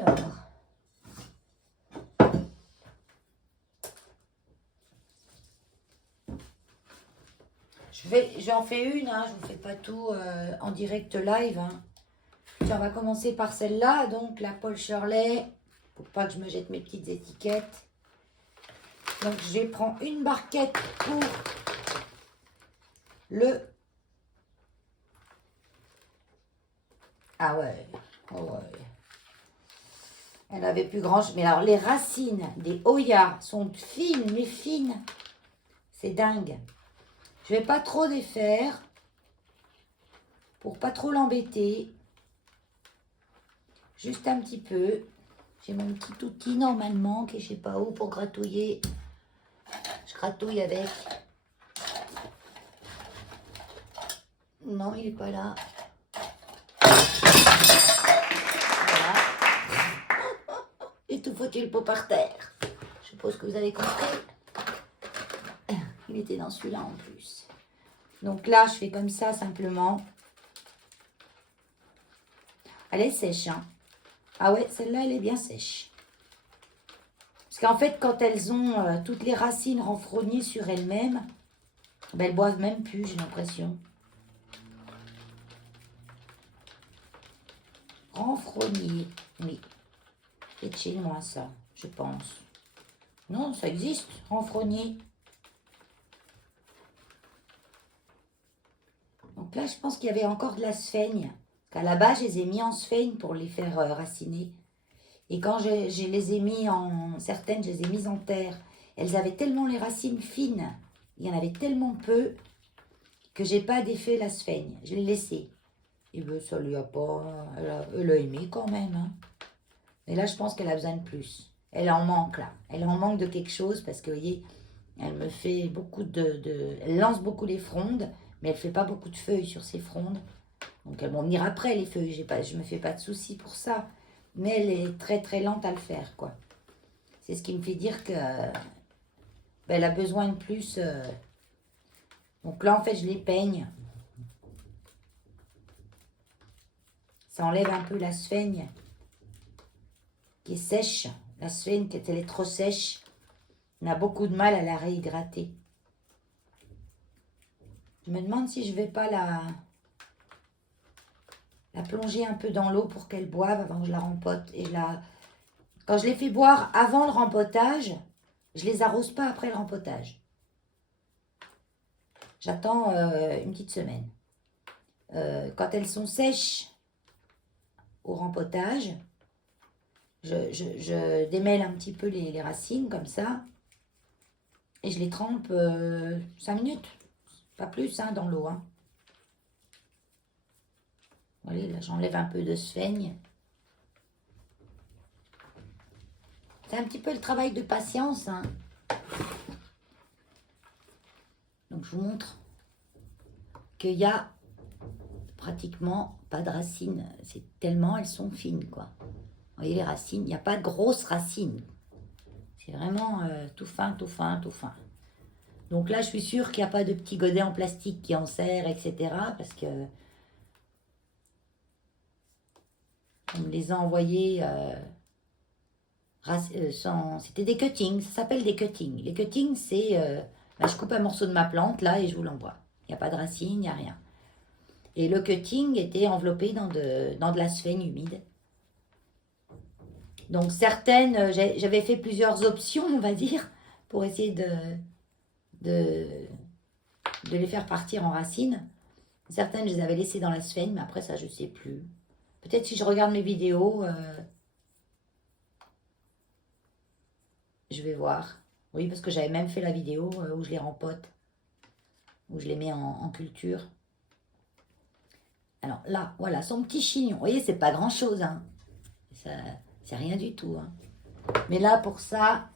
Alors, j'en fais une, hein, je ne vous fais pas tout en direct live. Hein. Tiens, on va commencer par celle-là, donc la Paul Shirley, pour pas que je me jette mes petites étiquettes. Donc je prends une barquette pour le... Ah ouais, oh ouais. Elle avait plus grand... Mais alors les racines des Oya sont fines, mais fines. C'est dingue. Je vais pas trop défaire pour pas trop l'embêter. Juste un petit peu. J'ai mon petit outil normalement qui est je sais pas où pour gratouiller. Je gratouille avec. Non, il est pas là. Voilà. Et tout foutu le pot par terre. Je suppose que vous avez compris. Il était dans celui-là en plus. Donc là, je fais comme ça simplement. Elle est sèche, hein. Ah ouais, celle-là, elle est bien sèche. Parce qu'en fait, quand elles ont toutes les racines renfrognées sur elles-mêmes, ben, elles boivent même plus, j'ai l'impression. Renfrognées, oui. C'est de chez moi, ça, je pense. Non, ça existe, renfrogné. Donc là, je pense qu'il y avait encore de la sphaigne. Qu'à la base, je les ai mis en sphaigne pour les faire raciner. Et quand je les ai mis en... Certaines, je les ai mises en terre. Elles avaient tellement les racines fines. Il y en avait tellement peu que j'ai pas défait la sphaigne. Je l'ai laissée. Et bien, ça lui a pas... Elle a aimé quand même. Hein. Mais là, je pense qu'elle a besoin de plus. Elle en manque, là. Elle en manque de quelque chose parce que, vous voyez, elle me fait beaucoup Elle lance beaucoup les frondes, mais elle fait pas beaucoup de feuilles sur ses frondes. Donc, elles vont venir après, les feuilles. Je me fais pas de soucis pour ça. Mais elle est très, très lente à le faire, quoi. C'est ce qui me fait dire que... elle a besoin de plus. Donc là, en fait, je les peigne. Ça enlève un peu la sphaigne qui est sèche. La sphaigne, quand elle est trop sèche, on a beaucoup de mal à la réhydrater. Je me demande si je ne vais pas la plonger un peu dans l'eau pour qu'elle boive avant que je la rempote. Et quand je les fais boire avant le rempotage, je ne les arrose pas après le rempotage. J'attends une petite semaine. Quand elles sont sèches au rempotage, je démêle un petit peu les racines comme ça et je les trempe 5 minutes, pas plus hein, dans l'eau. Hein. Vous voyez, là j'enlève un peu de sphaigne. C'est un petit peu le travail de patience. Hein. Donc je vous montre qu'il y a pratiquement pas de racines. C'est tellement elles sont fines, quoi. Vous voyez les racines, il n'y a pas de grosses racines. C'est vraiment tout fin, tout fin, tout fin. Donc là, je suis sûre qu'il n'y a pas de petits godets en plastique qui en serrent, etc. Parce que on me les a envoyés c'était des cuttings, ça s'appelle des cuttings. Les cuttings, c'est je coupe un morceau de ma plante là et je vous l'envoie. Il n'y a pas de racines, il n'y a rien. Et le cutting était enveloppé dans de la sphaigne humide. Donc certaines, j'avais fait plusieurs options, on va dire, pour essayer de les faire partir en racines. Certaines, je les avais laissées dans la sphaigne, mais après ça, je ne sais plus. Peut-être si je regarde mes vidéos, je vais voir. Oui, parce que j'avais même fait la vidéo où je les rempote, où je les mets en culture. Alors là, voilà, son petit chignon. Vous voyez, c'est pas grand-chose, hein. C'est rien du tout, hein. Mais là, pour ça,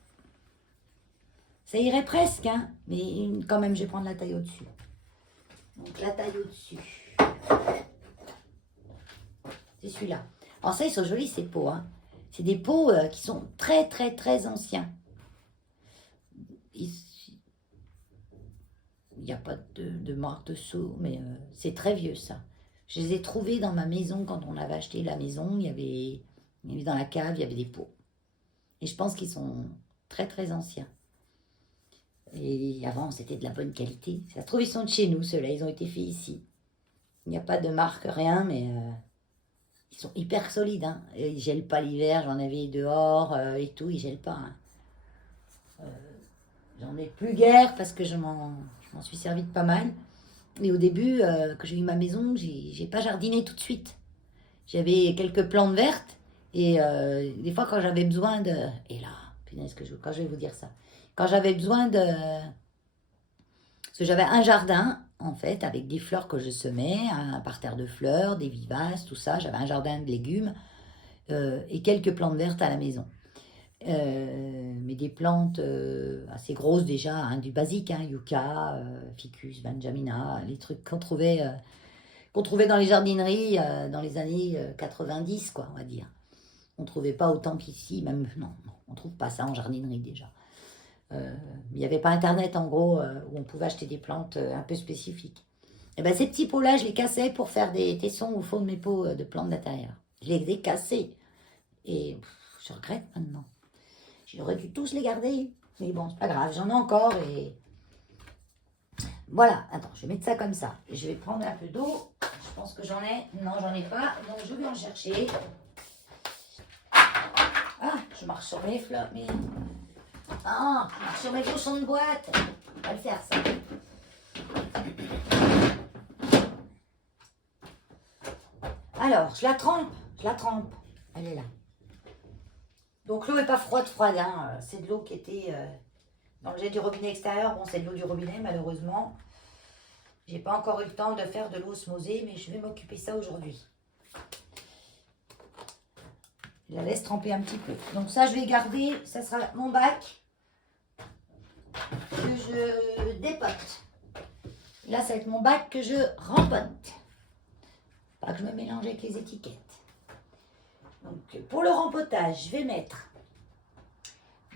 ça irait presque, hein. Mais quand même, je vais prendre la taille au-dessus. Donc, la taille au-dessus. C'est celui-là. Alors ça, ils sont jolis, ces pots, hein. C'est des pots qui sont très, très, très anciens. Il n'y a pas de marque de seau, mais c'est très vieux, ça. Je les ai trouvés dans ma maison quand on avait acheté la maison. Il y avait Et dans la cave, il y avait des pots. Et je pense qu'ils sont très très anciens. Et avant, c'était de la bonne qualité. Ça se trouve, ils sont de chez nous, ceux-là. Ils ont été faits ici. Il n'y a pas de marque, rien, mais ils sont hyper solides. Hein. Et ils ne gèlent pas l'hiver. J'en avais dehors et tout. Ils ne gèlent pas. Hein. J'en ai plus guère parce que je m'en suis servi de pas mal. Et au début, quand j'ai eu ma maison, j'ai pas jardiné tout de suite. J'avais quelques plantes vertes. Et des fois, quand j'avais besoin de... Et là, punaise, quand je vais vous dire ça. Quand j'avais besoin de... Parce que j'avais un jardin, en fait, avec des fleurs que je semais, un parterre de fleurs, des vivaces, tout ça. J'avais un jardin de légumes et quelques plantes vertes à la maison. Mais des plantes assez grosses déjà, hein, du basique, hein, yucca, ficus, benjamina, les trucs qu'on trouvait dans les jardineries dans les années 90, quoi, on va dire. On ne trouvait pas autant qu'ici, même, non, on ne trouve pas ça en jardinerie déjà. Il n'y avait pas internet en gros où on pouvait acheter des plantes un peu spécifiques. Et ben ces petits pots-là, je les cassais pour faire des tessons au fond de mes pots de plantes d'intérieur. Je les ai cassés et je regrette maintenant. J'aurais dû tous les garder, mais bon, c'est pas grave, j'en ai encore et voilà. Attends, je vais mettre ça comme ça. Je vais prendre un peu d'eau. Je pense que j'en ai. Non, j'en ai pas, donc je vais en chercher. Ah, je marche sur mes fleurs, mais ah, je marche sur mes bouchons de boîte. On va le faire ça. Alors, je la trempe. Elle est là. Donc l'eau n'est pas froide, hein. C'est de l'eau qui était dans le jet du robinet extérieur. Bon, c'est de l'eau du robinet, malheureusement. J'ai pas encore eu le temps de faire de l'eau osmosée, mais je vais m'occuper de ça aujourd'hui. Je la laisse tremper un petit peu. Donc ça, je vais garder. Ça sera mon bac que je dépote. Là, ça va être mon bac que je rempote. Pas que je me mélange avec les étiquettes. Donc, pour le rempotage, je vais mettre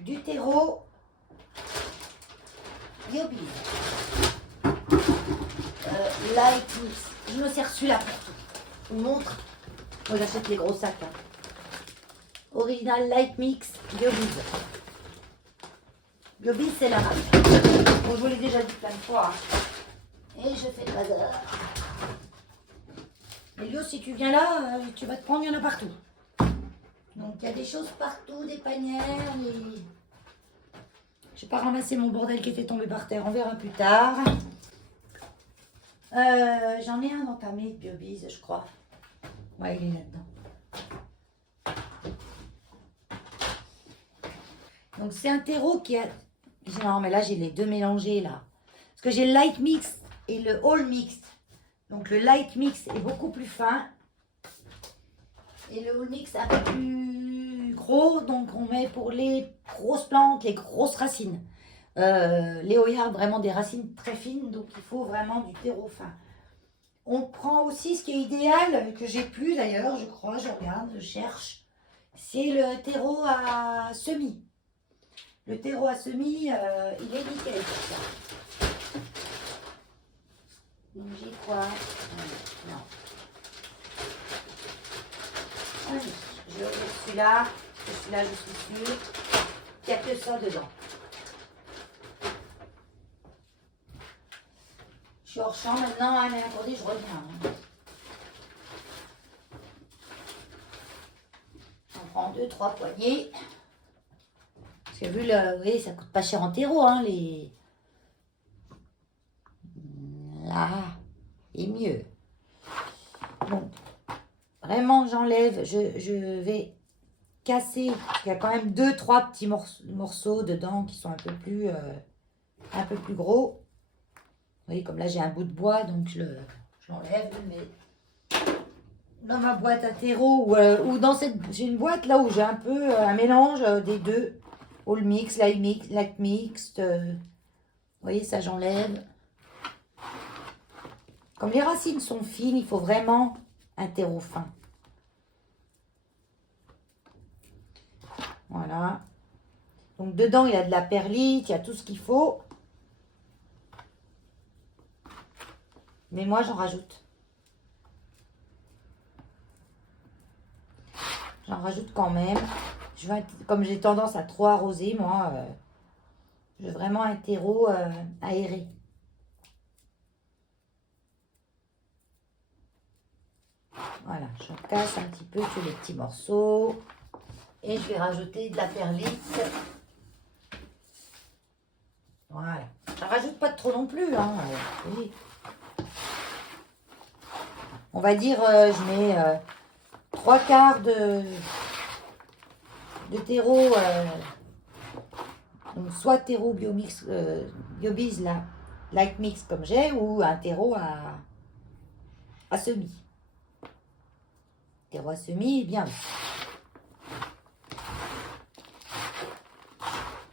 du terreau Biobise. Light Mix. Je me sers celui-là pour tout. Je vous montre. Moi, j'achète les gros sacs. Hein. Original Light Mix Biobise. Biobise, c'est la marque. Bon, je vous l'ai déjà dit plein de fois. Hein. Et je fais pas d'heure. Elio, si tu viens là, tu vas te prendre, il y en a partout. Donc il y a des choses partout, des panières, j'ai pas ramassé mon bordel qui était tombé par terre, on verra plus tard. J'en ai un entamé de Biobise, je crois. Ouais, il est là-dedans. Donc c'est un terreau qui a... Non, mais là j'ai les deux mélangés là. Parce que j'ai le light mix et le all mixed. Donc le light mix est beaucoup plus fin. Et le all mix un peu plus gros. Donc on met pour les grosses plantes, les grosses racines. Les Hoyards, vraiment des racines très fines. Donc il faut vraiment du terreau fin. On prend aussi ce qui est idéal, que j'ai plus d'ailleurs, je crois, je regarde, je cherche. C'est le terreau à semis. Le terreau à semis, il est nickel pour ça. Donc j'ai quoi? Non. Allez, je vais ouvrir celui-là. Celui-là, je suis sûre qu'il n'y a que ça dedans. Je suis hors champ maintenant, hein, mais attendez, je reviens. Hein. J'en prends 2-3 poignées. Parce que vu le... Oui, ça coûte pas cher en terreau, hein, les... Là, et mieux. Donc, vraiment, j'enlève, je vais casser. Il y a quand même 2-3 petits morceaux dedans qui sont un peu plus gros. Vous voyez, comme là, j'ai un bout de bois, donc je l'enlève, je le mets dans ma boîte à terreau ou dans cette... J'ai une boîte là où j'ai un peu un mélange des deux. All mix, light mixed. Vous voyez, ça, j'enlève. Comme les racines sont fines, il faut vraiment un terreau fin. Voilà. Donc, dedans, il y a de la perlite, il y a tout ce qu'il faut. Mais moi, j'en rajoute. J'en rajoute quand même. Comme j'ai tendance à trop arroser, moi, je veux vraiment un terreau aéré. Voilà, j'en casse un petit peu tous les petits morceaux. Et je vais rajouter de la perlite. Voilà. Je rajoute pas de trop non plus. Hein. Oui. On va dire, je mets 3/4 de terreau. Donc soit terreau biomix, biobise là, light mix comme j'ai, ou un terreau à semis. Terreau à semis, bien.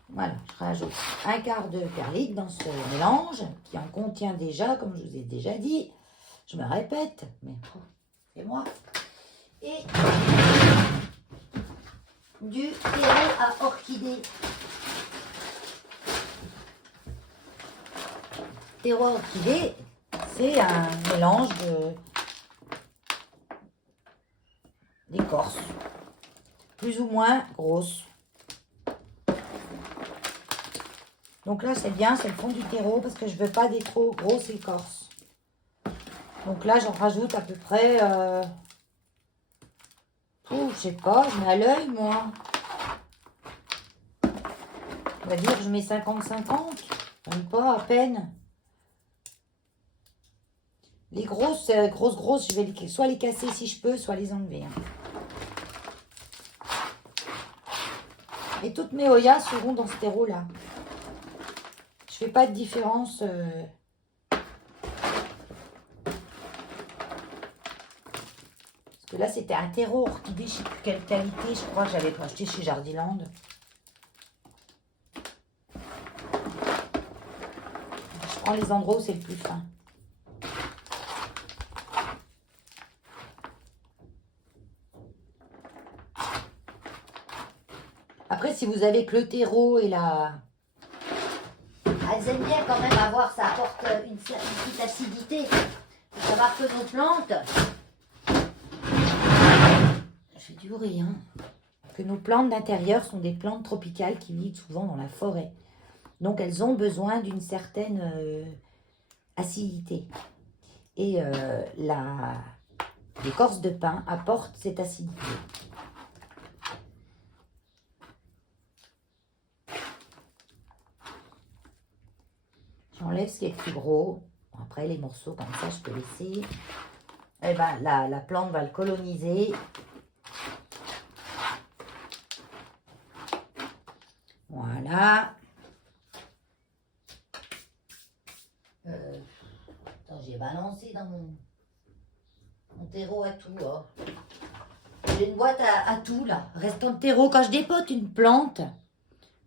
Voilà, je rajoute 1/4 de perlite dans ce mélange qui en contient déjà, comme je vous ai déjà dit. Je me répète, mais c'est moi. Et du terreau à orchidée. Terreau à orchidée, c'est un mélange d'écorce, plus ou moins grosse. Donc là, c'est bien, c'est le fond du terreau parce que je ne veux pas des trop grosses écorces. Donc là, j'en rajoute à peu près, je sais pas, je mets à l'œil, moi. On va dire que je mets 50-50, même pas, à peine. Les grosses, je vais soit les casser si je peux, soit les enlever. Hein. Et toutes mes oyas seront dans ce terreau-là. Je fais pas de différence. Parce que là, c'était un terreau orchidée, je sais plus quelle qualité, je crois que j'avais acheté chez Jardiland. Je prends les endroits où c'est le plus fin. Après, si vous avez que le terreau et la... Elles aiment bien quand même avoir, ça apporte une petite acidité. Il faut savoir que nos plantes... Je fais du bruit, hein. Que nos plantes d'intérieur sont des plantes tropicales qui vivent souvent dans la forêt. Donc, elles ont besoin d'une certaine acidité. Et l'écorce de pin apporte cette acidité. J'enlève ce qui est plus gros. Après, les morceaux comme ça, je peux laisser. Et ben, la plante va le coloniser. Voilà. Attends, j'ai balancé dans mon terreau à tout. Oh. J'ai une boîte à tout là. Restant de terreau. Quand je dépote une plante,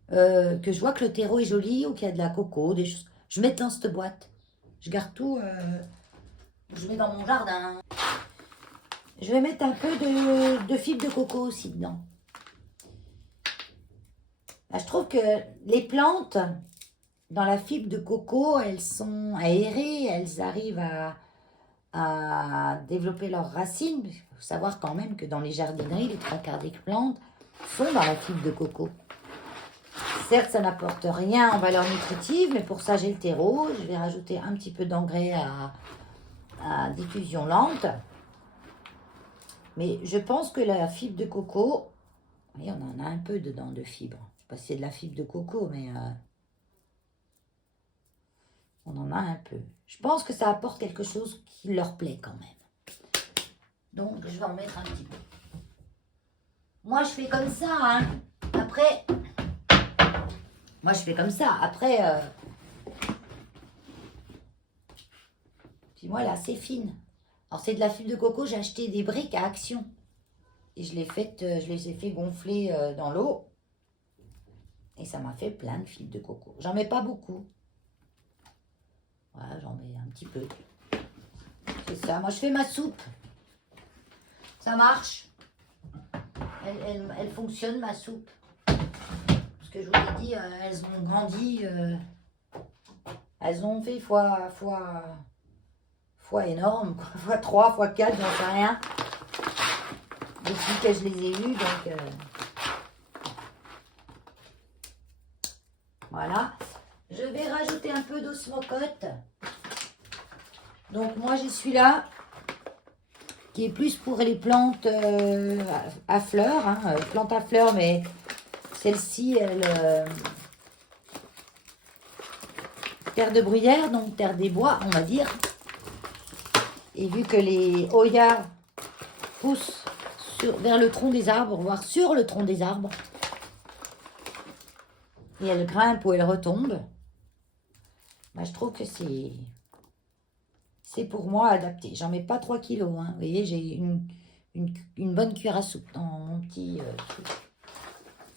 que je vois que le terreau est joli ou qu'il y a de la coco, des choses, je mets dans cette boîte. Je garde tout. Je mets dans mon jardin. Je vais mettre un peu de fibre de coco aussi dedans. Là, je trouve que les plantes, dans la fibre de coco, elles sont aérées, elles arrivent à développer leurs racines. Il faut savoir quand même que dans les jardineries, les 3/4 des plantes sont dans la fibre de coco. Certes, ça n'apporte rien en valeur nutritive, mais pour ça, j'ai le terreau. Je vais rajouter un petit peu d'engrais à diffusion lente. Mais je pense que la fibre de coco, oui, on en a un peu dedans de fibre. Je ne sais pas si c'est de la fibre de coco, mais on en a un peu. Je pense que ça apporte quelque chose qui leur plaît quand même. Donc, je vais en mettre un petit peu. Moi, je fais comme ça, hein. Après, moi, je fais comme ça. Après, puis moi, là, c'est fine. Alors, c'est de la fibre de coco. J'ai acheté des briques à Action. Et je les ai fait gonfler dans l'eau. Et ça m'a fait plein de fibres de coco. J'en mets pas beaucoup. Voilà, j'en mets un petit peu. C'est ça. Moi, je fais ma soupe. Ça marche. Elle fonctionne, ma soupe. Parce que je vous l'ai dit, elles ont grandi. Elles ont fait fois énorme. Fois 3, fois 4, j'en sais rien. depuis que je les ai eus. Donc, voilà. Je vais rajouter un peu d'osmocote. Donc, moi, j'ai celui-là qui est plus pour les plantes à fleurs. Hein, plantes à fleurs, mais celle-ci, elle... terre de bruyère, donc terre des bois, on va dire. Et vu que les oyas poussent vers le tronc des arbres, voire sur le tronc des arbres, et elles grimpent ou elles retombent, bah, je trouve que c'est pour moi adapté. J'en mets pas 3 kilos. Hein. Vous voyez, j'ai une bonne cuillère à soupe dans mon petit truc.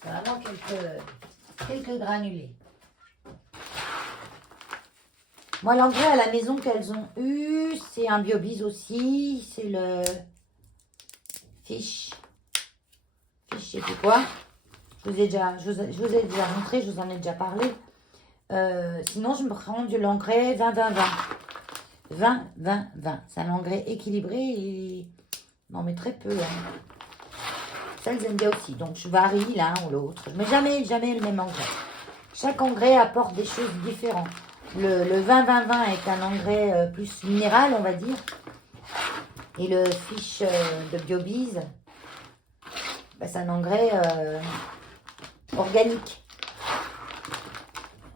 C'est vraiment quelques granulés. Moi, l'engrais à la maison qu'elles ont eu, c'est un Biobise aussi. C'est le Fiche. Je sais plus quoi. Je vous ai déjà montré, je vous en ai déjà parlé. Sinon, je me prends de l'engrais 20-20-20. 20-20-20. C'est un engrais équilibré et on en met très peu. Hein. Ça, elles aiment bien aussi. Donc, je varie l'un ou l'autre. Je ne mets jamais le même engrais. Chaque engrais apporte des choses différentes. Le 20-20-20 est un engrais plus minéral, on va dire. Et le Fiche de Biobise, bah, c'est un engrais organique.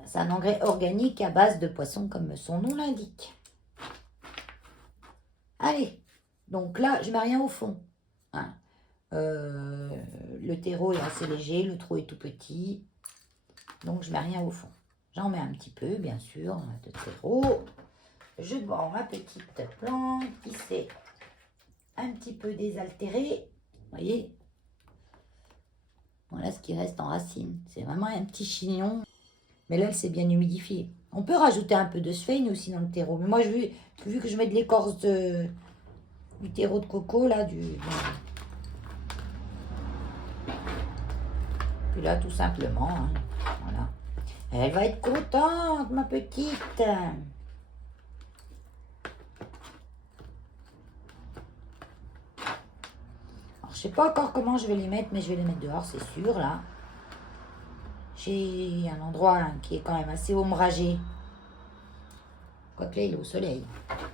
C'est un engrais organique à base de poissons, comme son nom l'indique. Allez, donc là, je ne mets rien au fond. Hein. Le terreau est assez léger, le trou est tout petit. Donc, je ne mets rien au fond. J'en mets un petit peu, bien sûr, de terreau. Je prends ma petite plante qui s'est un petit peu désaltérée. Vous voyez? Voilà ce qui reste en racine. C'est vraiment un petit chignon. Mais là, elle s'est bien humidifiée. On peut rajouter un peu de sphène aussi dans le terreau. Mais moi, vu que je mets de l'écorce du terreau de coco, là, puis là, tout simplement, hein, voilà. Elle va être contente, ma petite. Alors, je sais pas encore comment je vais les mettre, mais je vais les mettre dehors, c'est sûr, là. J'ai un endroit hein, qui est quand même assez ombragé. Quoique là, il est au soleil.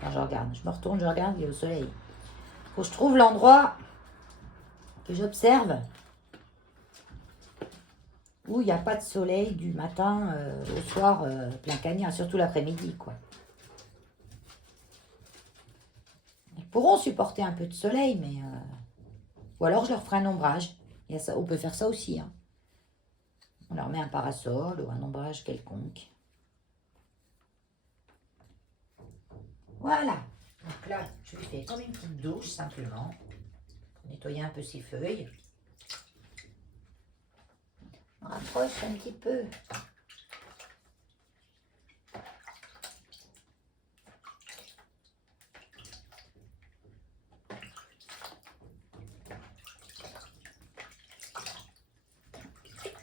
Là, je regarde, je me retourne, je regarde, il est au soleil. Faut que je trouve l'endroit que j'observe où il n'y a pas de soleil du matin au soir plein cagnard, surtout l'après-midi, quoi. Ils pourront supporter un peu de soleil, mais... Ou alors, je leur ferai un ombrage. Il y a ça, on peut faire ça aussi. Hein. On leur met un parasol ou un ombrage quelconque. Voilà. Donc là, je lui fais comme une petite douche, simplement. Pour nettoyer un peu ses feuilles. On rapproche un petit peu.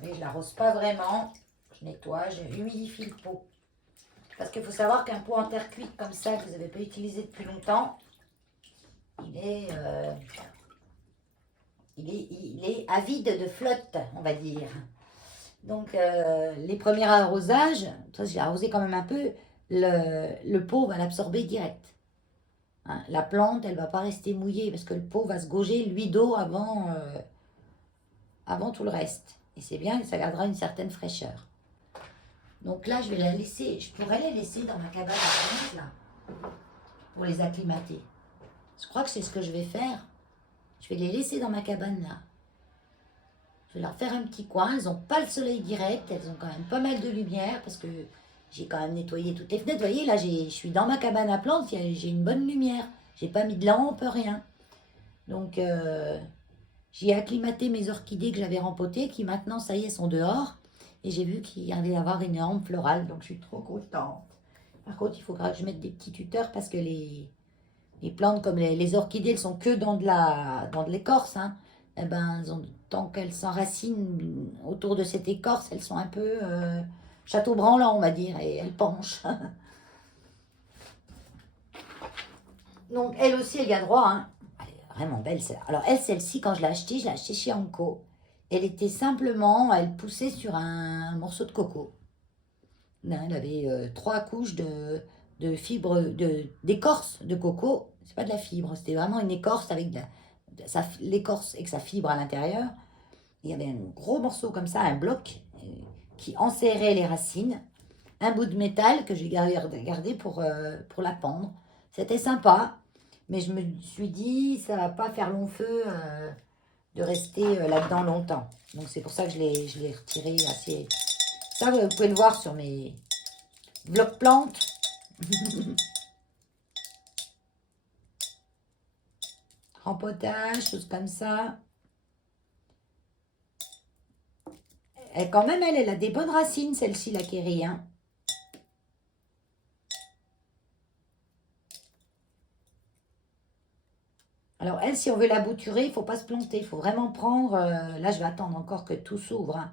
Et je l'arrose pas vraiment. Je nettoie, je humidifie le pot. Parce qu'il faut savoir qu'un pot en terre cuite comme ça, que vous n'avez pas utilisé depuis longtemps, il est avide de flotte, on va dire. Donc, les premiers arrosages, ça j'ai arrosé quand même un peu, le pot va l'absorber direct. Hein, la plante, elle ne va pas rester mouillée parce que le pot va se gauger lui d'eau avant tout le reste. Et c'est bien, ça gardera une certaine fraîcheur. Donc là, je vais la laisser, je pourrais les laisser dans ma cabane à plantes, là, pour les acclimater. Je crois que c'est ce que je vais faire. Je vais les laisser dans ma cabane, là. Je vais leur faire un petit coin. Elles n'ont pas le soleil direct, elles ont quand même pas mal de lumière, parce que j'ai quand même nettoyé toutes les fenêtres. Vous voyez, là, je suis dans ma cabane à plantes, j'ai une bonne lumière. J'ai pas mis de lampe, rien. Donc, j'ai acclimaté mes orchidées que j'avais rempotées, qui maintenant, ça y est, sont dehors. Et j'ai vu qu'il y allait y avoir une lampe florale, donc je suis trop contente. Par contre, il faudra que je mette des petits tuteurs parce que les plantes comme les orchidées, elles sont que dans de l'écorce. Hein. Eh ben, tant qu'elles s'enracinent autour de cette écorce, elles sont un peu château branlant, on va dire, et elles penchent. Donc, elle aussi, elle a droit. Hein. Vraiment belle. Alors, elle, celle-ci, quand je l'ai achetée chez Anko. Elle était simplement, elle poussait sur un morceau de coco. Elle avait 3 couches de fibres, d'écorce de coco. C'est pas de la fibre, c'était vraiment une écorce avec l'écorce et que sa fibre à l'intérieur. Il y avait un gros morceau comme ça, un bloc qui enserrait les racines. Un bout de métal que j'ai gardé pour la pendre. C'était sympa, mais je me suis dit, ça va pas faire long feu de rester là-dedans longtemps. Donc c'est pour ça que je l'ai retiré assez. Ça, vous pouvez le voir sur mes blocs plantes. Rempotage, choses comme ça. Et quand même, elle a des bonnes racines, celle-ci, la Kéri. Hein. Alors, elle, si on veut la bouturer, il ne faut pas se planter. Il faut vraiment prendre... là, je vais attendre encore que tout s'ouvre. Hein.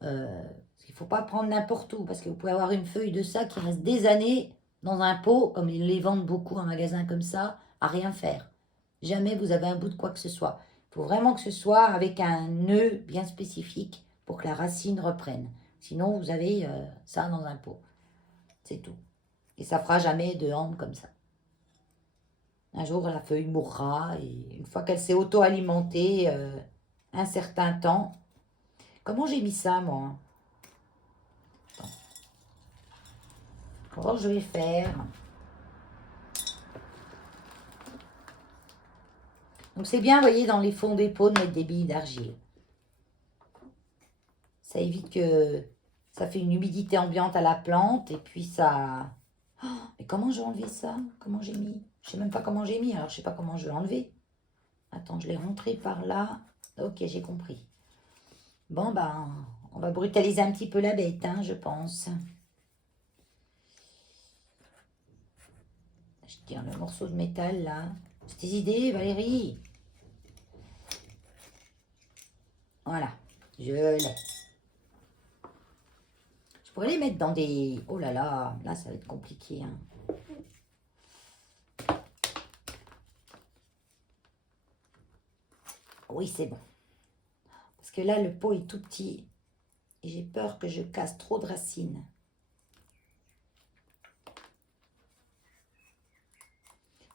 Il ne faut pas prendre n'importe où. Parce que vous pouvez avoir une feuille de ça qui reste des années dans un pot, comme ils les vendent beaucoup en magasin comme ça, à rien faire. Jamais vous avez un bout de quoi que ce soit. Il faut vraiment que ce soit avec un nœud bien spécifique pour que la racine reprenne. Sinon, vous avez ça dans un pot. C'est tout. Et ça fera jamais de hampe comme ça. Un jour, la feuille mourra et une fois qu'elle s'est auto-alimentée un certain temps. Comment j'ai mis ça, moi? Attends. Comment je vais faire? Donc c'est bien, vous voyez, dans les fonds des pots de mettre des billes d'argile. Ça évite que ça fait une humidité ambiante à la plante et puis ça... Oh, mais comment j'ai enlevé ça? Comment j'ai mis? Je sais même pas comment j'ai mis, alors je sais pas comment je vais enlever. Attends, je l'ai rentré par là. Ok, j'ai compris. Bon, ben, on va brutaliser un petit peu la bête, hein, je pense. Je tire le morceau de métal, là. C'est tes idées, Valérie? Voilà, je l'ai. Je pourrais les mettre dans des... Oh là là, là, ça va être compliqué, hein. Oui, c'est bon. Parce que là, le pot est tout petit. Et j'ai peur que je casse trop de racines.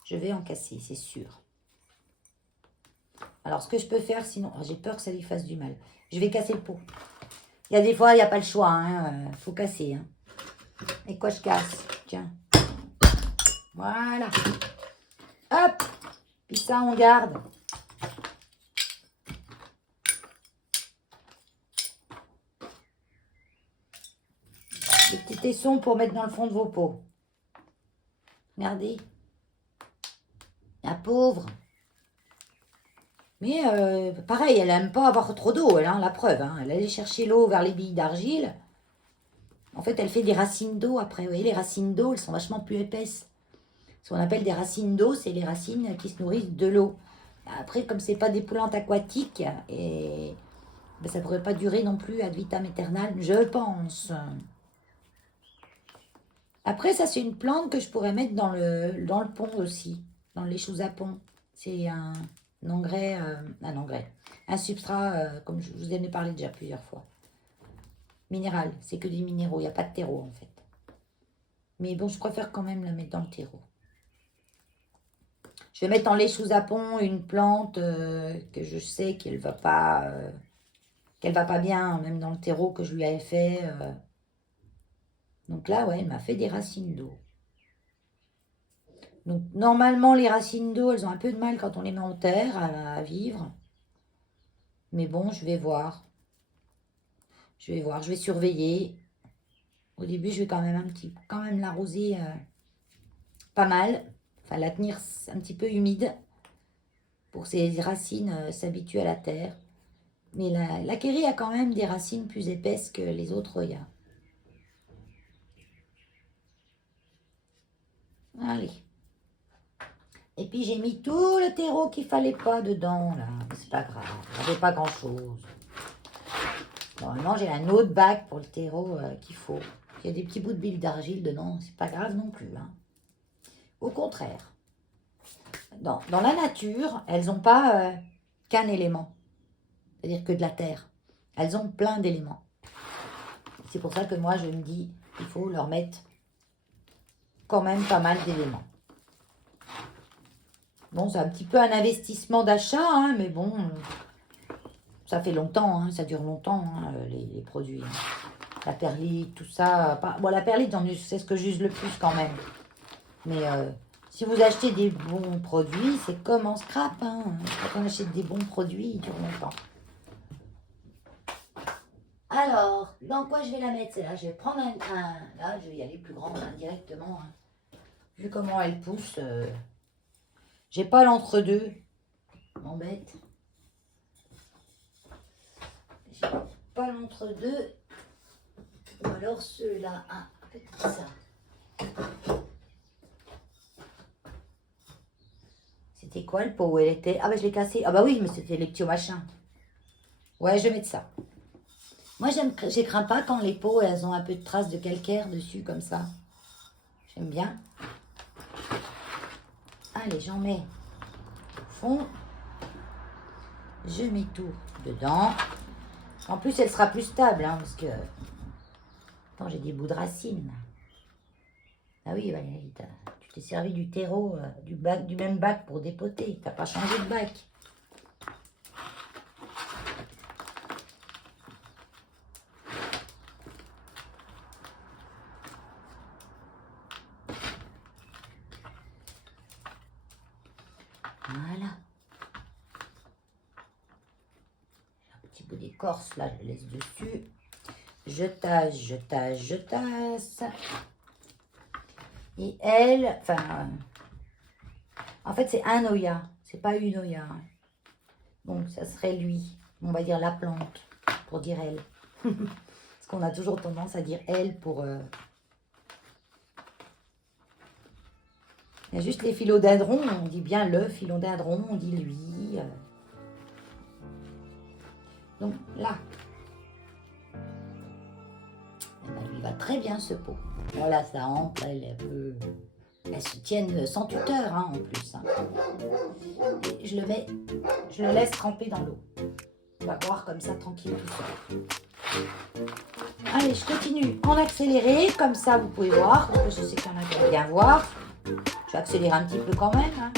Je vais en casser, c'est sûr. Alors, ce que je peux faire, sinon... Oh, j'ai peur que ça lui fasse du mal. Je vais casser le pot. Il y a des fois, il n'y a pas le choix. Hein. Faut casser. Hein. Et quoi, je casse? Tiens. Voilà. Hop. Puis ça, on garde. Des petits tessons pour mettre dans le fond de vos pots. Regardez. La pauvre. Mais pareil, elle n'aime pas avoir trop d'eau, elle, hein, la preuve. Hein. Elle allait chercher l'eau vers les billes d'argile. En fait, elle fait des racines d'eau après. Vous voyez, les racines d'eau, elles sont vachement plus épaisses. Ce qu'on appelle des racines d'eau, c'est les racines qui se nourrissent de l'eau. Après, comme c'est pas des plantes aquatiques, et ben, ça ne pourrait pas durer non plus ad vitam aeternam, je pense. Après, ça, c'est une plante que je pourrais mettre dans le pont aussi, dans les choses à pont. C'est un engrais, un substrat, comme je vous en ai parlé déjà plusieurs fois. Minéral, c'est que des minéraux, il n'y a pas de terreau en fait. Mais bon, je préfère quand même la mettre dans le terreau. Je vais mettre dans les choses à pont une plante que je sais qu'elle va pas bien, même dans le terreau que je lui avais fait. Donc là, ouais, elle m'a fait des racines d'eau. Donc normalement, les racines d'eau, elles ont un peu de mal quand on les met en terre à vivre. Mais bon, je vais voir. Je vais surveiller. Au début, je vais quand même l'arroser pas mal. Enfin, la tenir un petit peu humide pour que ses racines s'habituent à la terre. Mais la kéri a quand même des racines plus épaisses que les autres royas. Allez. Et puis j'ai mis tout le terreau qu'il fallait pas dedans, là. C'est pas grave, il n'y avait pas grand-chose. Normalement, j'ai un autre bac pour le terreau qu'il faut. Il y a des petits bouts de billes d'argile dedans, c'est pas grave non plus. Hein. Au contraire. Dans la nature, elles n'ont pas qu'un élément, c'est-à-dire que de la terre. Elles ont plein d'éléments. C'est pour ça que moi, je me dis, il faut leur mettre quand même pas mal d'éléments. Bon, c'est un petit peu un investissement d'achat, hein, mais bon, ça fait longtemps, hein, ça dure longtemps, hein, les produits. Hein. La perlite, tout ça. Bon, la perlite, c'est ce que j'use le plus quand même. Mais si vous achetez des bons produits, c'est comme en scrap. Hein. Quand on achète des bons produits, ils durent longtemps. Alors, dans quoi je vais la mettre celle-là? Je vais prendre là, je vais y aller plus grand, hein, directement. Hein. Vu comment elle pousse, j'ai pas l'entre-deux. M'embête. J'ai pas l'entre-deux. Ou alors ceux-là. Ah, peut-être ça. C'était quoi le pot où elle était? Ah bah je l'ai cassé. Ah bah oui, mais c'était les petits machins. Ouais, je vais mettre ça. Moi, je crains pas quand les pots, elles ont un peu de traces de calcaire dessus, comme ça. J'aime bien. Allez, j'en mets au fond. Je mets tout dedans. En plus, elle sera plus stable, hein, parce que... Attends, j'ai des bouts de racines. Ah oui, Valérie, tu t'es servi du terreau, du même bac pour dépoter. T'as pas changé de bac. Voilà. Un petit bout d'écorce, là, je le laisse dessus. Je tasse, je tasse, je tasse. Et elle, enfin... en fait, c'est un Oya. C'est pas une Oya. Donc, ça serait lui. On va dire la plante, pour dire elle. Parce qu'on a toujours tendance à dire elle pour... Il y a juste les philodendrons, on dit bien le philodendron, on dit lui. Donc là, eh ben, lui va très bien ce pot. Voilà, ça entre, elles se tiennent sans tuteur hein, en plus. Hein. Et je le laisse tremper dans l'eau. On va boire comme ça tranquille tout seul. Allez, je continue en accéléré, comme ça vous pouvez voir, parce que je sais qu'il y en a qui aiment bien voir. Je vais accélérer un petit peu quand même. Hein.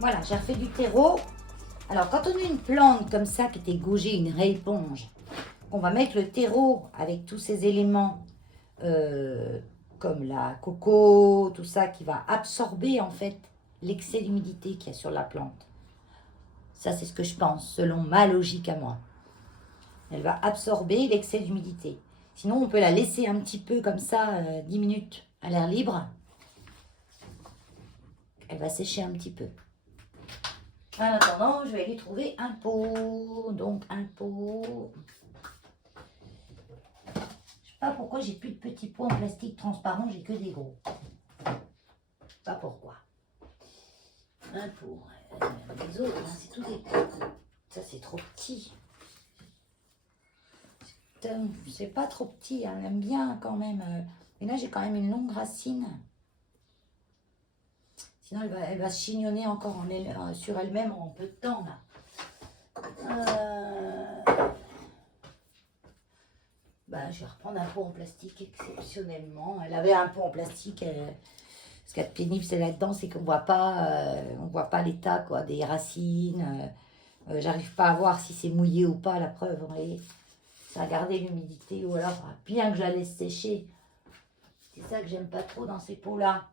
Voilà, j'ai refait du terreau. Alors, quand on a une plante comme ça qui était gaugée, une raie éponge, on va mettre le terreau avec tous ces éléments, comme la coco, tout ça, qui va absorber en fait l'excès d'humidité qu'il y a sur la plante. Ça, c'est ce que je pense, selon ma logique à moi. Elle va absorber l'excès d'humidité. Sinon, on peut la laisser un petit peu comme ça, 10 minutes à l'air libre. Elle va sécher un petit peu. En attendant, je vais lui trouver un pot. Donc, un pot. Je sais pas pourquoi j'ai plus de petits pots en plastique transparent, j'ai que des gros. Pas pourquoi. Un pot. Les autres, hein, c'est tout des pots. Ça, c'est trop petit. C'est pas trop petit, hein, on aime bien quand même. Mais là, j'ai quand même une longue racine. Sinon, elle va se chignonner encore sur elle-même en peu de temps, là. Je vais reprendre un pot en plastique exceptionnellement. Elle avait un pot en plastique. Ce qui est pénible, c'est là-dedans, c'est qu'on voit pas l'état quoi, des racines. J'arrive pas à voir si c'est mouillé ou pas, la preuve. Vous voyez, ça a gardé l'humidité ou alors bien que je la laisse sécher. C'est ça que j'aime pas trop dans ces pots-là.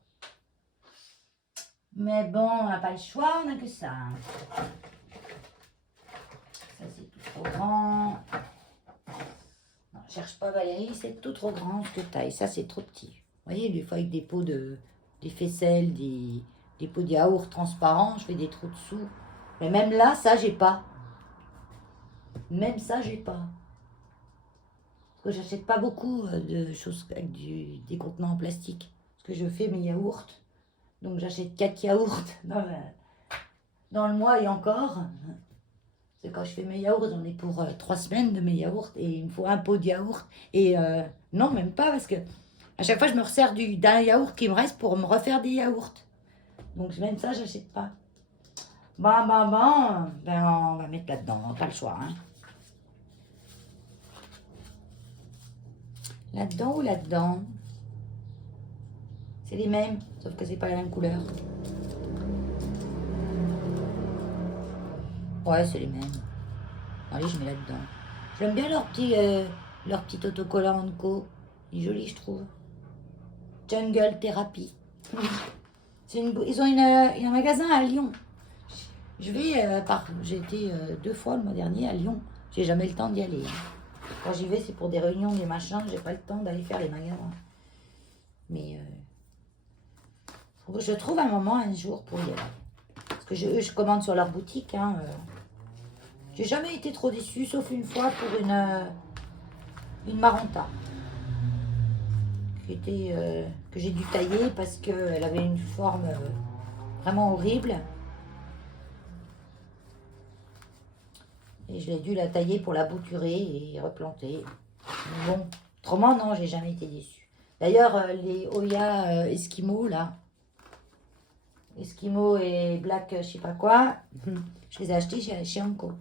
Mais bon, on n'a pas le choix, on n'a que ça. Ça, c'est tout trop grand. Non, cherche pas Valérie, c'est tout trop grand ce que taille. Ça, c'est trop petit. Vous voyez, des fois avec des pots des faisselles, des pots de yaourt transparents, je fais des trous dessous. Mais même là, ça, j'ai pas. Même ça, j'ai pas. Parce que j'achète pas beaucoup de choses avec des contenants en plastique. Parce que je fais mes yaourts. Donc j'achète 4 yaourts dans le mois et encore. C'est quand je fais mes yaourts, j'en ai pour 3 semaines de mes yaourts. Et il me faut un pot de yaourt. Et non, même pas, parce que à chaque fois, je me resserre d'un yaourt qui me reste pour me refaire des yaourts. Donc même ça, j'achète pas. Ben, on va mettre là-dedans, pas le choix. Hein. Là-dedans ou là-dedans? C'est les mêmes, sauf que c'est pas la même couleur. Ouais, c'est les mêmes. Allez, je mets là-dedans. J'aime bien leur petit autocollant Anko. Il est joli, je trouve. Jungle Therapy. Ils ont un magasin à Lyon. J'ai été 2 fois le mois dernier à Lyon. J'ai jamais le temps d'y aller. Quand j'y vais, c'est pour des réunions, des machins. J'ai pas le temps d'aller faire les magasins. Mais je trouve un moment, un jour, pour y aller. Parce que je commande sur leur boutique. Hein, J'ai jamais été trop déçue, sauf une fois pour une Maranta. Que j'ai dû tailler parce qu'elle avait une forme vraiment horrible. Et j'ai dû la tailler pour la bouturer et replanter. Mais bon, autrement, non, j'ai jamais été déçue. D'ailleurs, les Oya Eskimo, là, Eskimo et Black, je sais pas quoi, je les ai achetés chez Anko.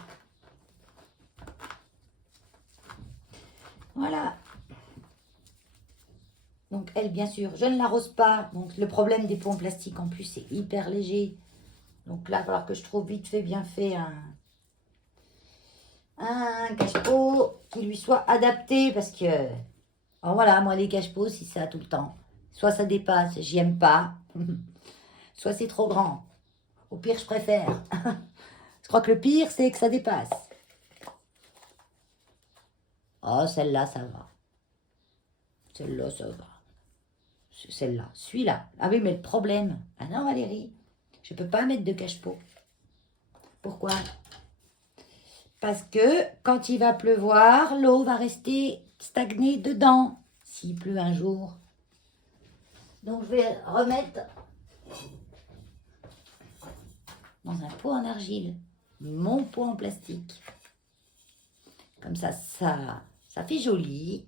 Voilà. Donc elle, bien sûr, je ne l'arrose pas. Donc le problème des pots en plastique, en plus, c'est hyper léger. Donc là, il va falloir que je trouve vite fait, bien fait, un cache-pot qui lui soit adapté. Parce que, alors voilà, moi, les cache-pots, c'est ça tout le temps. Soit ça dépasse, j'y aime pas. Soit c'est trop grand. Au pire, je préfère. Je crois que le pire, c'est que ça dépasse. Oh, celle-là, ça va. Celle-là, ça va. Celle-là, celui-là. Ah oui, mais le problème. Ah non, Valérie, je ne peux pas mettre de cache-pot. Pourquoi? Parce que quand il va pleuvoir, l'eau va rester stagnée dedans. S'il pleut un jour. Donc, je vais remettre dans un pot en argile. Mon pot en plastique. Comme ça fait joli.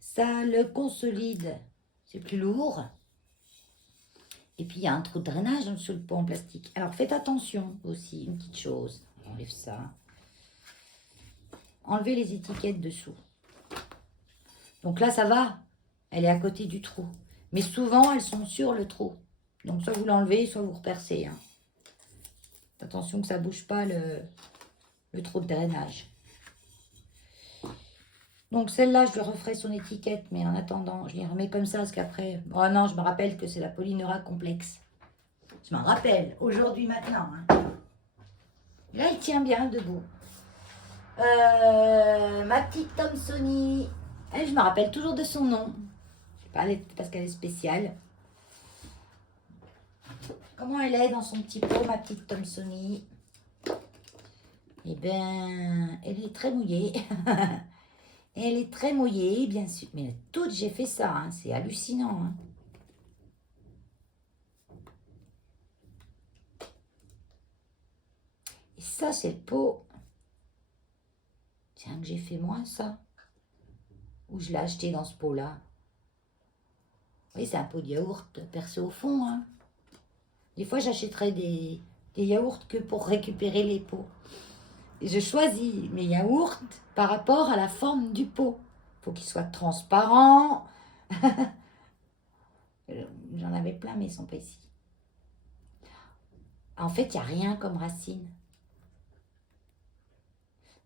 Ça le consolide. C'est plus lourd. Et puis, il y a un trou de drainage sur le pot en plastique. Alors, faites attention aussi, une petite chose. On enlève ça. Enlevez les étiquettes dessous. Donc là, ça va. Elle est à côté du trou. Mais souvent, elles sont sur le trou. Donc, soit vous l'enlevez, soit vous repercez. Hein. Faites attention que ça ne bouge pas le trou de drainage. Donc celle-là, je lui referai son étiquette, mais en attendant, je les remets comme ça, parce qu'après... Oh non, je me rappelle que c'est la Polyneuria complexe. Je m'en rappelle, aujourd'hui, maintenant. Hein. Là, il tient bien debout. Ma petite Thomsonie, elle, je me rappelle toujours de son nom. Je sais pas, parce qu'elle est spéciale. Comment elle est dans son petit pot, ma petite Thomsonie? Eh bien, elle est très mouillée. Elle est très mouillée, bien sûr. Mais toutes, j'ai fait ça. Hein. C'est hallucinant. Hein. Ça, c'est le pot. Tiens, que j'ai fait moi, ça. Ou je l'ai acheté dans ce pot-là. Oui, c'est un pot de yaourt percé au fond. Hein. Des fois, j'achèterais des yaourts que pour récupérer les pots. Et je choisis mes yaourts par rapport à la forme du pot. Il faut qu'ils soient transparents. J'en avais plein, mais ils ne sont pas ici. En fait, il n'y a rien comme racine.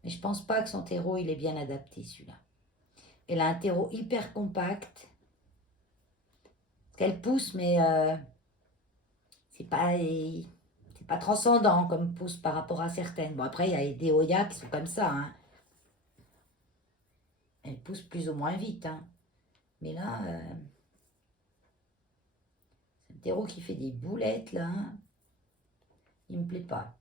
Mais je pense pas que son terreau, il est bien adapté, celui-là. Elle a un terreau hyper compact. Qu'elle pousse, mais c'est pas transcendant comme pousse par rapport à certaines. Bon, après, il y a des Hoya qui sont comme ça. Hein. Elles poussent plus ou moins vite. Hein. Mais là, c'est un terreau qui fait des boulettes, là. Hein. Il me plaît pas.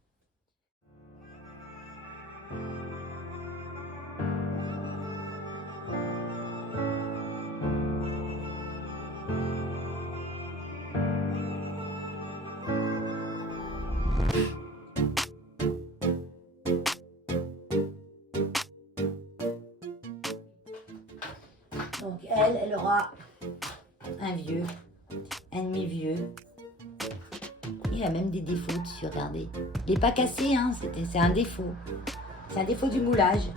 Donc elle aura un vieux, un demi-vieux. Il a même des défauts dessus, regardez. Il n'est pas cassé, hein, c'est un défaut. C'est un défaut du moulage.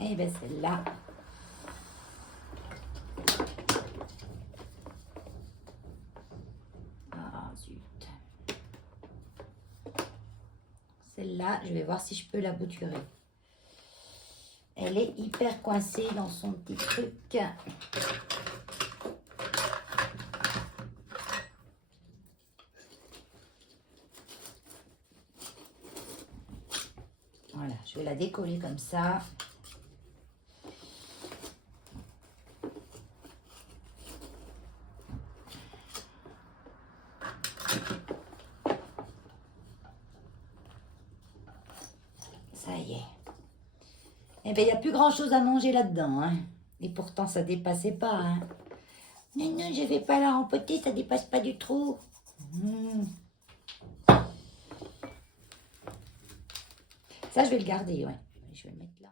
Et bien celle-là. Ah zut. Celle-là, je vais voir si je peux la bouturer. Elle est hyper coincée dans son petit truc. Voilà, je vais la décoller comme ça. Ça y est. Eh bien, il n'y a plus grand-chose à manger là-dedans. Hein. Et pourtant, ça ne dépassait pas. Hein. Non, non, je ne vais pas la rempoter, ça ne dépasse pas du trou. Ça, je vais le garder, ouais. Je vais le mettre là.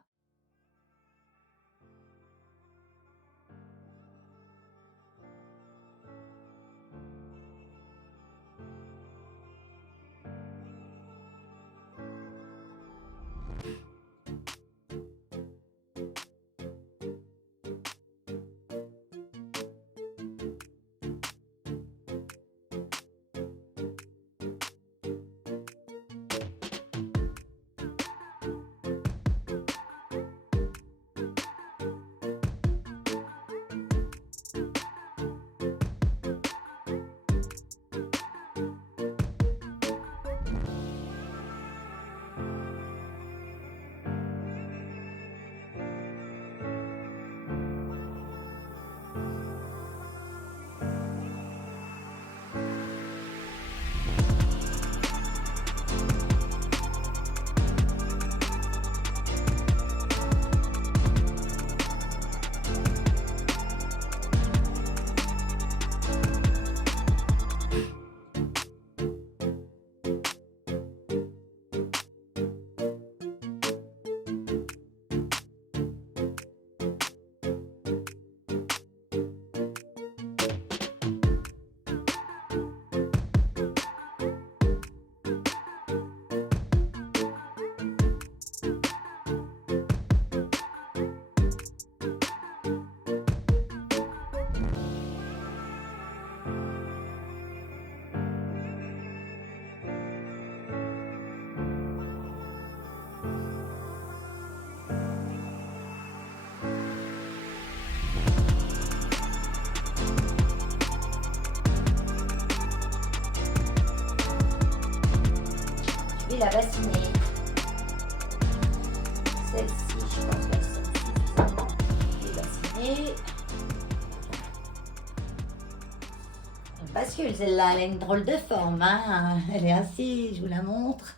vais la bassiner. Celle-ci, je pense qu'elle sont suffisamment bassinées. Elle bascule celle-là, elle a une drôle de forme, hein. Elle est assise, je vous la montre.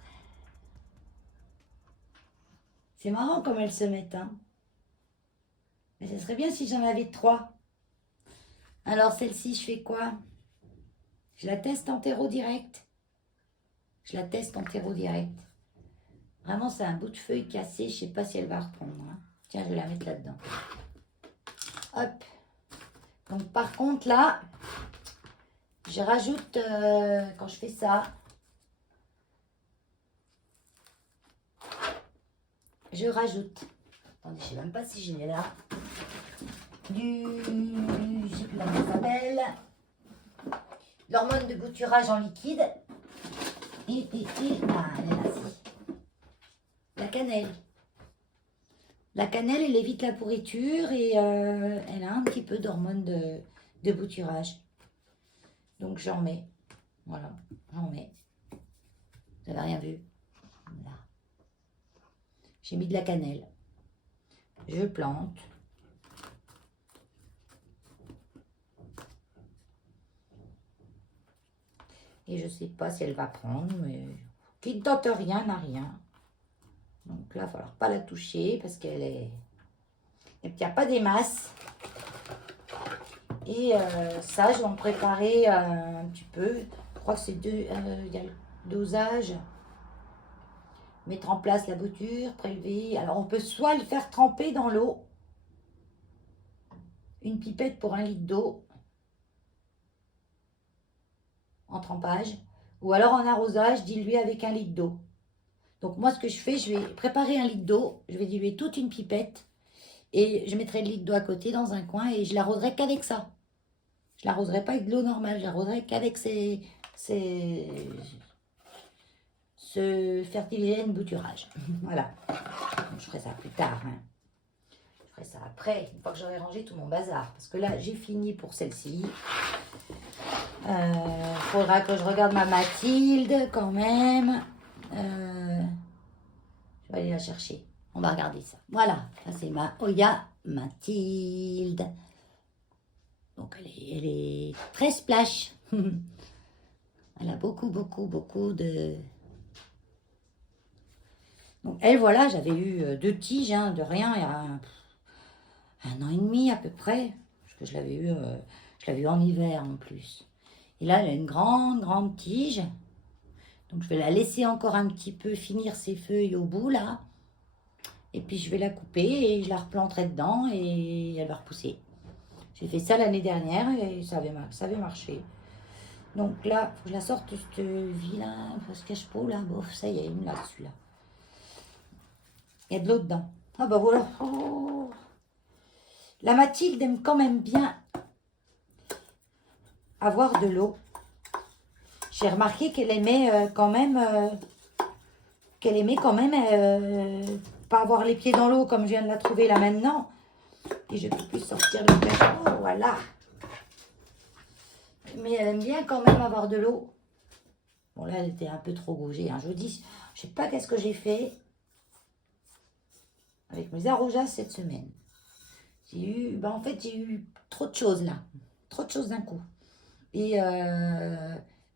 C'est marrant comme elles se mettent, hein. Mais ce serait bien si j'en avais 3. Alors celle-ci, je fais quoi? Je la teste en terreau direct. Je la teste en terreau direct. Vraiment, c'est un bout de feuille cassé. Je ne sais pas si elle va reprendre, hein. Tiens, je vais la mettre là-dedans. Hop. Donc, par contre, là, je rajoute, quand je fais ça, je rajoute. Attendez, je ne sais même pas si je l'ai là. Je ne sais plus comment ça s'appelle. L'hormone de bouturage en liquide. Ah, elle est là, si. La cannelle. La cannelle, elle évite la pourriture et elle a un petit peu d'hormone de bouturage. Donc j'en mets. Voilà, j'en mets. Vous n'avez rien vu. Là. J'ai mis de la cannelle. Je plante. Et je ne sais pas si elle va prendre, mais qui ne tente rien n'a rien. Donc là, il va falloir pas la toucher parce qu'elle est... Et puis, il n'y a pas des masses. Et ça, je vais en préparer un petit peu. Je crois que c'est il y a le dosage. Mettre en place la bouture, prélever. Alors, on peut soit le faire tremper dans l'eau. Une pipette pour 1 litre d'eau. En trempage. Ou alors en arrosage, dilué avec 1 litre d'eau. Donc moi, ce que je fais, je vais préparer 1 litre d'eau. Je vais diluer toute une pipette. Et je mettrai le litre d'eau à côté dans un coin. Et je l'arroserai qu'avec ça. Je ne l'arroserai pas avec de l'eau normale. Je l'arroserai qu'avec ce fertiligène bouturage. Voilà. Je ferai ça plus tard. Hein. Je ferai ça après, une fois que j'aurai rangé tout mon bazar. Parce que là, j'ai fini pour celle-ci. Faudra que je regarde ma Mathilde quand même. Je vais aller la chercher. On va regarder ça. Voilà, ça c'est ma Oya Mathilde. Donc elle est très splash. Elle a beaucoup de... Donc elle, voilà, j'avais eu 2 tiges, hein, de rien, il y a 1 an et demi à peu près. Parce que je l'avais eu en hiver en plus. Et là, elle a une grande tige. Donc, je vais la laisser encore un petit peu finir ses feuilles au bout, là. Et puis, je vais la couper et je la replanterai dedans et elle va repousser. J'ai fait ça l'année dernière et ça avait marché. Donc là, il faut que je la sorte de cette vie-là. Parce que je peux, là. Bof, ça y est, il me l'a celui-là. Il y a de l'eau dedans. Ah bah voilà. Oh. La Mathilde aime quand même bien avoir de l'eau. J'ai remarqué qu'elle aimait quand même pas avoir les pieds dans l'eau comme je viens de la trouver là maintenant. Et je peux plus sortir le cachot, voilà. Mais elle aime bien quand même avoir de l'eau. Bon là, elle était un peu trop bougée. Hein. Je vous dis, je sais pas qu'est-ce que j'ai fait avec mes arrosages cette semaine. En fait, j'ai eu trop de choses là. Trop de choses d'un coup. Et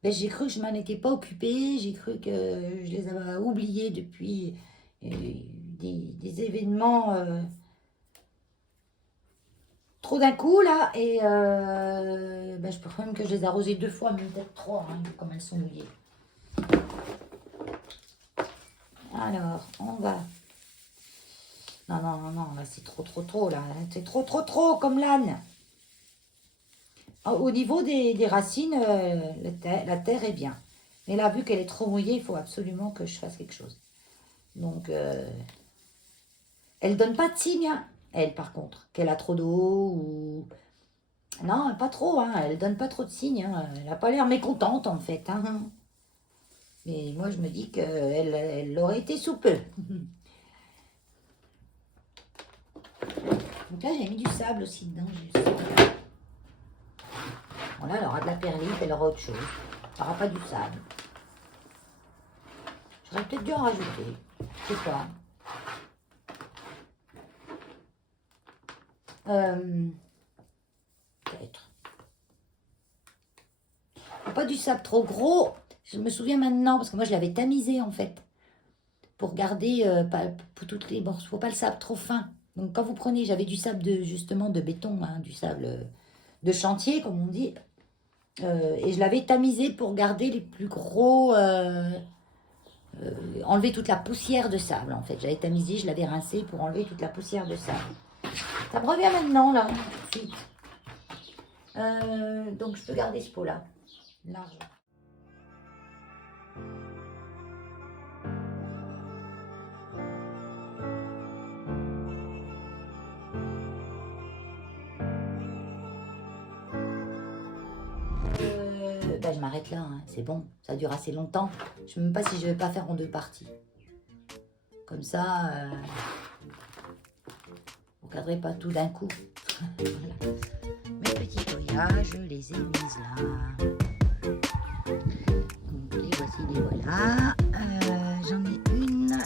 j'ai cru que je m'en étais pas occupée, j'ai cru que je les avais oubliés depuis des événements trop d'un coup là. Et je peux même que je les ai arrosées 2 fois, même peut-être 3, hein, comme elles sont mouillées. Alors, on va... Non, là c'est trop là, c'est trop comme l'âne. Au niveau des racines, la terre est bien. Mais là, vu qu'elle est trop mouillée, il faut absolument que je fasse quelque chose. Donc, elle donne pas de signe, hein, elle, par contre, qu'elle a trop d'eau ou... Non, pas trop, hein, elle donne pas trop de signes. Hein, elle n'a pas l'air mécontente, en fait. Hein. Mais moi, je me dis qu'elle aurait été sous peu. Donc là, j'ai mis du sable aussi dedans. Voilà, elle aura de la perlite, elle aura autre chose. Elle n'aura pas du sable. Je J'aurais peut-être dû en rajouter. Je sais pas. Peut-être. Pas du sable trop gros. Je me souviens maintenant, parce que moi je l'avais tamisé en fait. Pour garder pour toutes les bords. Faut pas le sable trop fin. Donc quand vous prenez, j'avais du sable justement de béton, hein, du sable de chantier comme on dit. Et je l'avais tamisé pour garder les plus gros... enlever toute la poussière de sable en fait. J'avais tamisé, je l'avais rincé pour enlever toute la poussière de sable. Ça me revient maintenant là, tout de suite. Donc je peux garder ce pot là, large. Je m'arrête là, hein. C'est bon, ça dure assez longtemps. Je ne sais même pas si je vais pas faire en 2 parties. Comme ça, vous ne garderez pas tout d'un coup. Voilà. Mes petits toyages, je les ai mises là. Donc les voici, les voilà. J'en ai une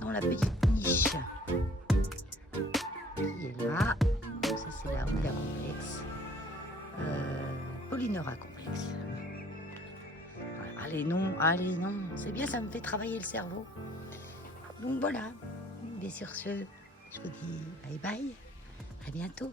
dans la petite niche qui est là. Donc, ça c'est la Honda Complex. Polynora Complex. Allez non, c'est bien, ça me fait travailler le cerveau. Donc voilà, et sur ce, je vous dis bye bye, à bientôt.